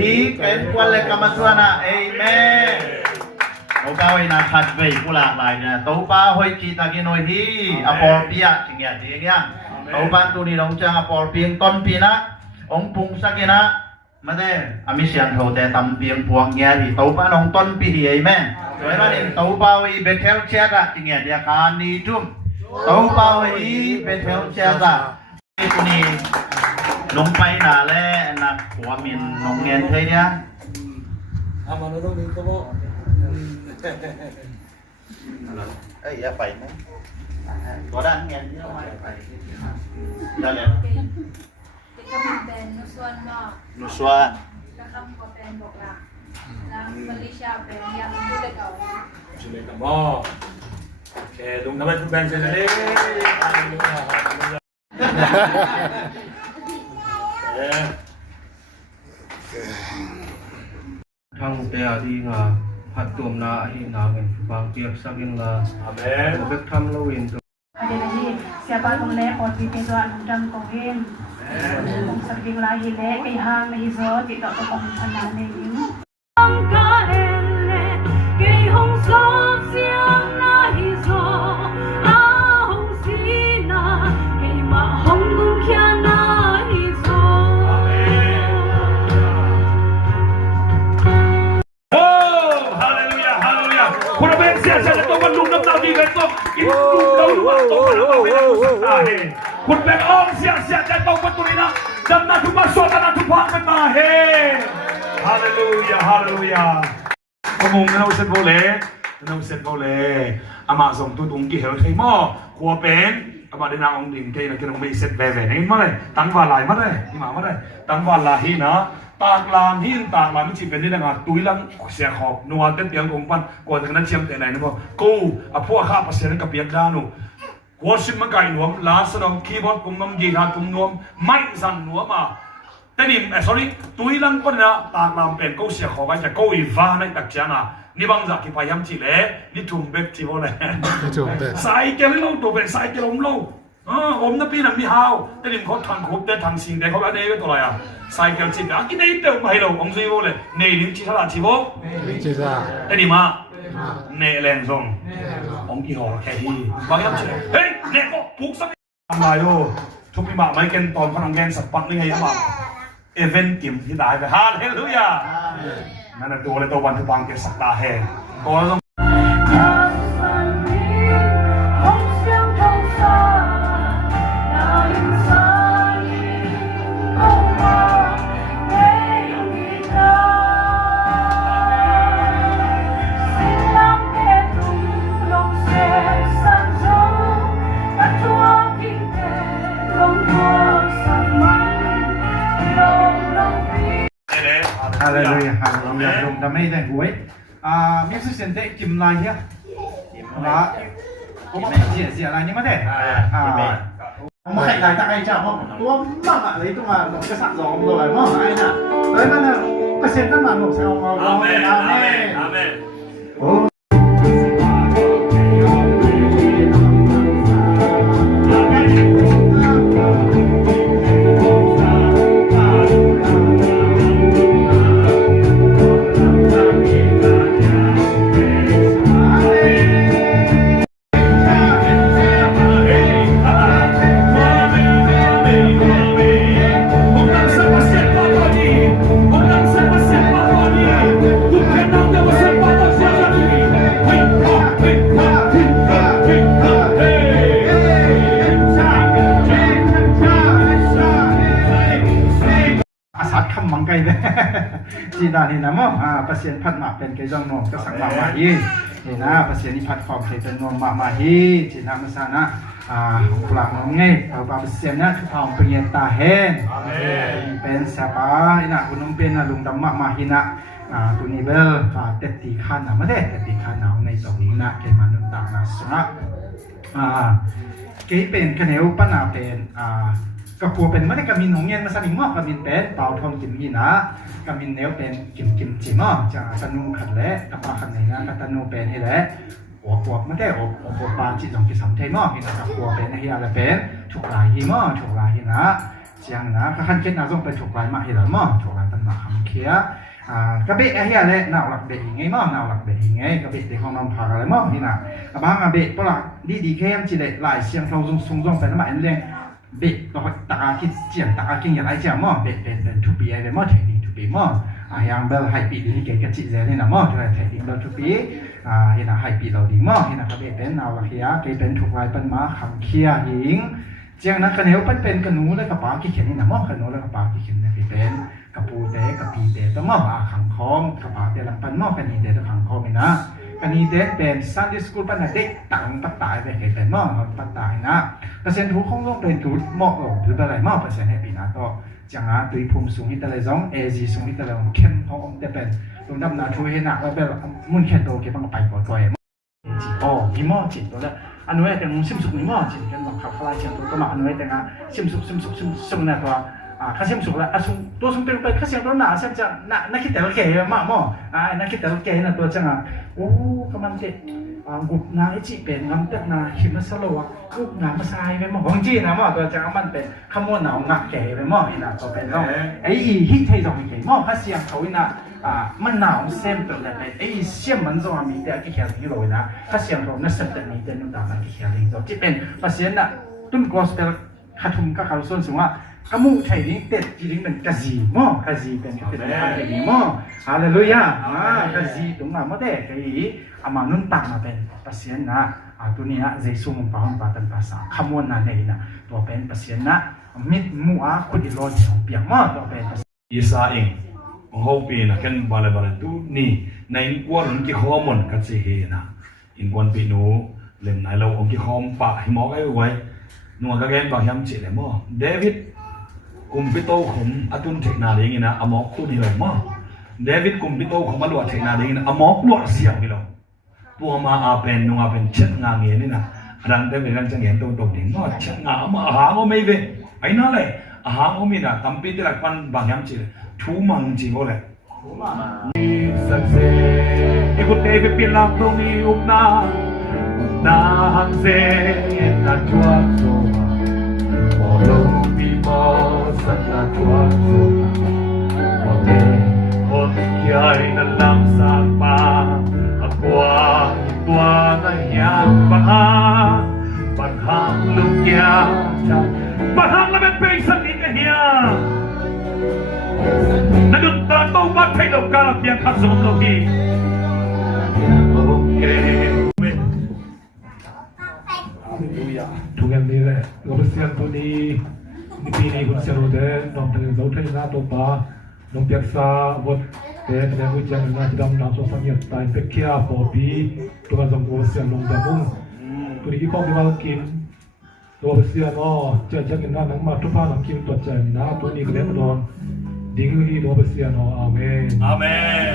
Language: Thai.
hi ken kwal le kamaswana amen tau pa hoi na khat vei pula lai na tau pa hoi ki ta ki noi hi apor pia tingya tingya tau pa tu ni long chang apor pien ton pi na ong pung sakina mate ami sian tho te tam piang puang nya hi tau pa nong ton pi hi amen rồi mà đến tàu bao y bên theo xe ra thì nghe địa can đi chung tàu bao y bên theo xe ra cái này nông bay là lẽ là của mình nông nghiệp thế nhá mà nó đâu đi có bộ ấy ya phải đấy có đang nghe chứ không ai phải đây là nụ xuân Malaysia pen yang sudah kau. Sudah kamu. Oke, dong namanya pun band saya deh. Thang tia di nga hat tuam na hi na gen bang tiak sakin nga Amen. bek tham lawin tu ada lagi siapa boleh ot di tuan undang kongin kong saking lahi le kay hang na hizo tidak to kong sanan niคุณเป็นองค์เสียใจตรงประตูนี้นะจำนาทุกมาสวดกันทุกพักกันมาเฮ้ฮาเลลูยาฮาเลลูยาขโมงกันเอาเสร็จโบเล่เอาเสร็จโบเล่อามาส่งตัวตุงกี่เหรอใครมั่วขัวเป็นอามาเดินเอาองค์ดิ่งเกย์นะคือองค์ไม่เสร็จแหวนนี่มาเลยตั้งวาลายมาเลยที่มาเลยตั้งวาลาฮีนะตากลานหินตากลานมันจีเป็นนี่นะตุยลังเสียขอบนัวเต็มเตียงองค์ปันกว่าจะนั้นเชียมแต่ไหนนะพ่อกูอาพวกข้าภาษากับเปียกดานุหัวชิมมาไก่หนวมลาสนองคีย์บอร์ดกุมนมยีรากุมนวมไม่สั่นหนวมมาแต่นี่sorry ตุยลังก็นะตากลามเป็นกู้เสียขอไว้จะกู้อีฟ้าในตักเจ้านะนี่บางจากที่พยายามจีเล่นี่ทุ่มเบ็ดจีโบเลยสายเกลียวตัวเป็นสายเกลียวมโลอมนับปีนั้นมีฮาวแต่นี่เขาทางคุบแต่ทางสิงแต่เขาอะไรก็ตัวอะไรอ่ะสายเกลียวจีบอ่ะกินได้เติมมาให้เราองค์จีโบเลยในลิ้นจีทลาจีโบแต่นี่มาเนแรงทรงองค์กี่หอแค่ที่บางอย่างเฉยเฮ้ยเนก็ปลุกสักทำไมโอ้ทุกปีมาไม่เกินตอนพลังแกนสับปักนี่ไงมาเอเวนต์กิมที่ได้ไปฮาเลลูยานั่นตัวเลยตัววันที่บางเกสักตาแห่ตัวต้องHallelujah, hallelujah. Lung da mai dai huai. Mi su sen dai kim lai ya. Là có một cái gì là như thế này. Một cái này ta ai chào không? Tôi mắc ạ lấy tôi mà một cái sạn gió rồi mà ai nè. Đấy mà cái sen tất mà một sẽ không. Amen. Amen. Amen. Chỉ là thì nắm pasien phát mạเป็นcái dòng nôm cái sắc mạ mạ hi thì na pasien đi phát phòng thìเป็นnôm mạ mạ hi chỉ nằm sa na lạc nôm ngay và pasien na phòng pengen tahanเป็น siapa ina kunum pen na lung dam mạ mạ hi na tu ni bel ka tetti khan na ma de tetti khan naในตรงนี้นะke manun ta na suna keเป็นคะแนวปนาเป็นกับปัวเป็นไม่ได้กับมินหงเงินมาสนิมมากกับมินเป็นเปล่าทองกิมยีนะกับมินเนื้อเป็นกิมจิมจะตนูขัดและกับปลาขัดไหนนะกับตนูเป็นให้และหัวปวกไม่ได้หัวปลาจิตสองจิตสามเทมอกินกับปัวเป็นให้อะไรเป็นถูกลายหิมอถูกลายหินะ จียงนะคันเข็นนาส่งไปถูกลายมาเฮล่ะมอถูกลายตันมาคำเคียกะเบะเฮียเลยนาวหลักเบะไงมอนาวหลักเบะไงกะเบะที่ห้องนอนพาอะไรมอนี่นะกะบางอะเบะปละดีๆแค่มจิเลยหลายเสียงเขาส่งไปนะมาอันเลยเบะก็ตาคิดเจียงตากินอย่าหลายเจียมอเบะเป็นทุปีเลยมอเทคนิคทุปีมอยังเบลให้ปีนี้เกะจิเจนี่นะมอถูกเทคนิคเบลทุปีเห็นให้ปีเราดีมอเห็นกะเบะเป็นนาวหลักเฮียเกะเป็นถูกลายปันมาคำเคียหิงเจียงนะคะแนนเป็นกระหนูเลยกับปากี่เขียนนี่นะมอกระหนูเลยกับปากี่เขียนเนี่ยเป็นกับปูเตกับปีเตต้องมอกขังคองกับปาเตลังปันมอกกันนี่เตต้องขังคองนะกันนี่เตเป็นซันดิสคูลปันเด็กต่างปัตตายไปเป็นมอกปัตตายนะเปอร์เซ็นต์ทุกห้องต้องเป็นจุดมอกหรืออะไรมอกเปอร์เซ็นต์ให้ปีนะก็จังนะตุยภูมิสูงที่แต่ละสองเอซีสูงที่แต่ละเข้มขององค์จะเป็นตรงดำนาช่วยให้หนักแล้วเป็นมุ่นแค่โตเก็บมันไปก่อนตัวเองอ๋อมีมอกจิตตัวละอันนู้นแต่งซิมสุกมีมอจิกันต้องขับคลายเชียงตัวก็มาอันนู้นแต่งซิมสุกเนี่ยตัวข้าซิมสุกแล้วสุตัวสุกเป็นข้าเชียงตัวหนาเชียงจะนักคิดแต่ละเกยมากมอนักคิดแต่ละเกยน่ะตัวจังโอ้กำลังเด็ดกุบนาไอจีเป็นงำเต็มนาหิมะสโลวกุบนามาทรายไปมอของจีนะมอตัวจังมันเป็นขมวนหนาวงักเกยไปมอนี่นะตัวเป็นต้องไอ้ฮิตไทยตรงนี้เกยมอข้าเชียงเขาอินะมันหนาวเส้นตัวเลยไอ้เสียงมันจะมีแต่กี่แค่ที่เรานะข้าเสียงเราเนี่ยเสร็จนี้แต่นุ่มตามันกี่แค่ที่เราที่เป็นภาษาเนี่ยต้นกอสเปลขัดทุนก็เขาส่วนสูงว่ากระมุไทยนี้เด็ดจริงเป็นกะซีมอกะซีเป็นเป็นอะไรนี่มอฮาเลลูยากะซีตรงนั้นมาได้ไอ้อามานุ่มตามาเป็นภาษานะตัวนี้นะเจสุมันปะฮัมปะตันภาษาขมวนนั่นเองนะตัวเป็นภาษานะมิดมัวคุดิโลจิของเปียกมอตัวเป็นอีสาเองเขาปีนะกันบาลบาลตูนี่ในกวนที่ข้อมูลกันเสียนะอินกวนปีนูเล่นไหนเราองค์ที่ข้อมปะให้หมอไอ้ไว้นัวก็แกนปะยำเฉยเลยมั้งเดวิดกุมพิโต้ขมอตุนเทคนาเองนะอมอกตุนี่เลยมั้งเดวิดกุมพิโต้ขมอลวดเทคนาเองนะอมอกลวดเสียงนี่เราตัวมาอาเป็นนัวเป็นเช็ดงานเงี้ยนี่นะรังเดวิดรังจังเงี้ยตรงๆนี่มั้งเช็ดงานมาหาเขาไม่เว้ไอ้นั่นเลยหาเขามีนะตั้มปีที่หลักปันบางยำเฉยทูมังจีโบเลย Ikut David bilang tungi umna hangze na chuak soa Olong bimo sana chuak soa Ote hot kiai na lang sapa Akwa tua na yang Panghang lukya Panghang laban paysan ni kahya Naguntan mo ba't ay lugar yang kasong logi Okay Hallelujah Tuhan nila Lopesian to ni Nipini kun siya rode Nom tangin zautay na to pa Nom piaksa Vot Kaya tinangu dyan na Tidam na so samyat tayo Pekya po di Tuhan zang ko siya Nom damung Tuni ikaw diwalakin Lopesian o Jajangin na Nang matupa Nang kim tuat dyan na Tuni kaya doon Dinghi Lopesian o Amen Amen